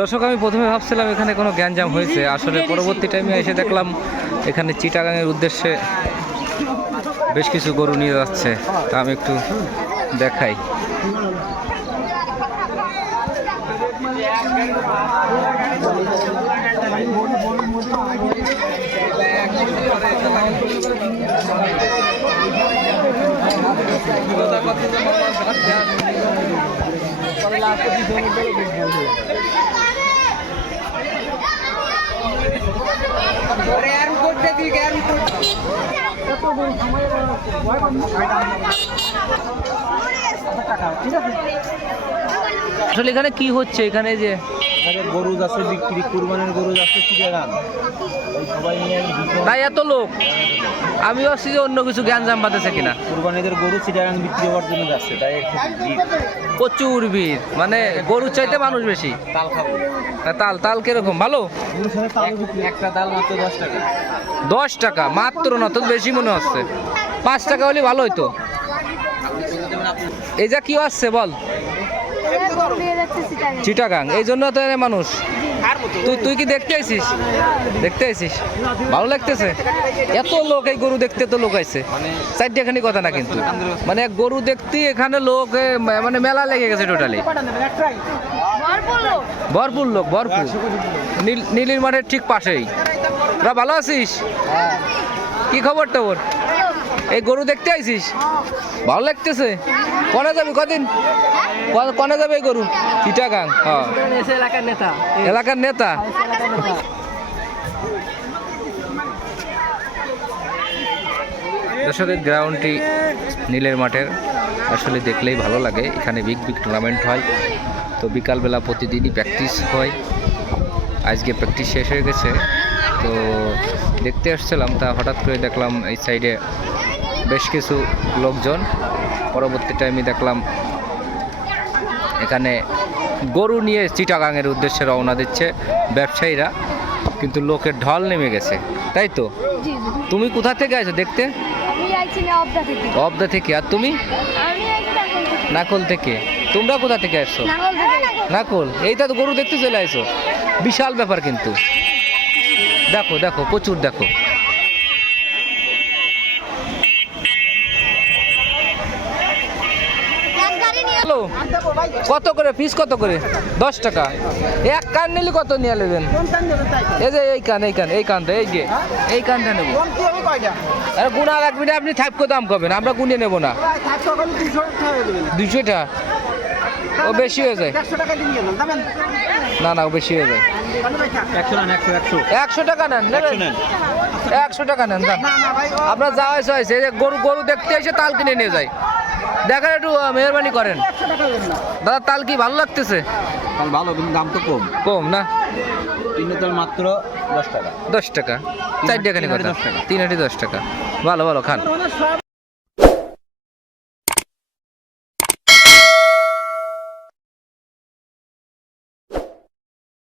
দর্শক, আমি প্রথমে ভাবছিলাম এখানে কোনো গ্যাঞ্জাম হয়েছে। আসলে পরবর্তী টাইমে এসে দেখলাম এখানে চিটাগাংয়ের উদ্দেশ্যে বেশ কিছু গরু নিয়ে যাচ্ছে। তা আমি একটু দেখাই। আসলে এখানে কি হচ্ছে এখানে যে গরু যাচ্ছে বিক্রি কুরবানির গরু যাচ্ছে চিড়িয়াখান। সবাই নিয়ে বিক্রি- এত লোক। আমি ভাবছি যে অন্য কিছু গ্যাঞ্জাম বাঁধেছে কিনা। কুরবানিদের গরু চিড়িয়াখান বিক্রি হওয়ার জন্য যাচ্ছে তাই প্রচুর ভিড়। মানে গরুর চাইতে মানুষ বেশি। তাল খাব। তাল তাল কীরকম? ভালো? একটা তাল মাত্র দশ টাকা। দশ টাকা? মাত্র না তো বেশি মনে হচ্ছে। পাঁচ টাকা হলে ভালো হইতো। এই যা কি আসছে বল। চিটাগাং। এই জন্য তো এখানে মানুষ। তুই তুই কি দেখতে আইছিস? দেখতে আইছিস? ভালো লাগতেছে? এত লোক এই গরু দেখতে তো লোক আইছে। চারটেখানি কথা না কিন্তু। মানে গরু দেখতে এখানে লোক মানে মেলা লেগে গেছে টোটালি ভরপুর লোক। ভরপুর নীল নীলির মাঠের ঠিক পাশেই। তোরা ভালো আছিস? কি খবর তোর? এই গরু দেখতে আইছিস? ভালো লাগতেছে। কনে যাবি কদিন? কনে যাবে এই গরু? চিটাগাং হ্যাঁ এলাকার নেতা। এলাকার নেতা গ্রাউন্ডটি নীলের মাঠের। আসলে দেখলেই ভালো লাগে। এখানে বিগ বিগ টুর্নামেন্ট হয়। তো বিকালবেলা প্রতিদিনই প্র্যাকটিস হয়। আজকে প্র্যাকটিস শেষ হয়ে গেছে। তো দেখতে আসছিলাম, তা হঠাৎ করে দেখলাম এই সাইডে বেশ কিছু লোকজন। পরবর্তী টাইমে দেখলাম এখানে গরু নিয়ে চিটাগাংয়ের উদ্দেশ্যে রওনা দিচ্ছে ব্যবসায়ীরা। কিন্তু লোকের ঢল নেমে গেছে তাই তো? তুমি কোথা থেকে আছো দেখতে? অবদা থেকে। আর তুমি? নাকল থেকে। তোমরা কোথা থেকে আসছো? নাকল এইটা তো গরু দেখতে চলে আসো বিশাল ব্যাপার কিন্তু। দেখো দেখো প্রচুর দেখো। কত করে? পিস কত করে? দশ টাকা। এক কান নিলে কত নিয়ে নেবেন? এই যে এই কান এই কান এই কানটা এই যে এই কানটা নেব। আরে গুণা লাগবে না আপনি থাইপ দাম করবেন আমরা গুনে নেব না। দুশো টাকা। ও বেশি হয়ে যায়। না না ও বেশি হয়ে যায়। একশো টাকা নেন একশো টাকা নেন। আপনার যা হয়েছে গরু গরু দেখতে এসে তাল কিনে নিয়ে যায়। দেখেন একটু মেহরবানি করেন। দাদা তাল কি ভালো লাগতেছে? তাল ভালো কিন্তু দাম তো কম। কম না? তিন তাল মাত্র দশ টাকা। দশ টাকা। চার টাকা। তিন হাঁটি দশ টাকা। ভালো ভালো খান।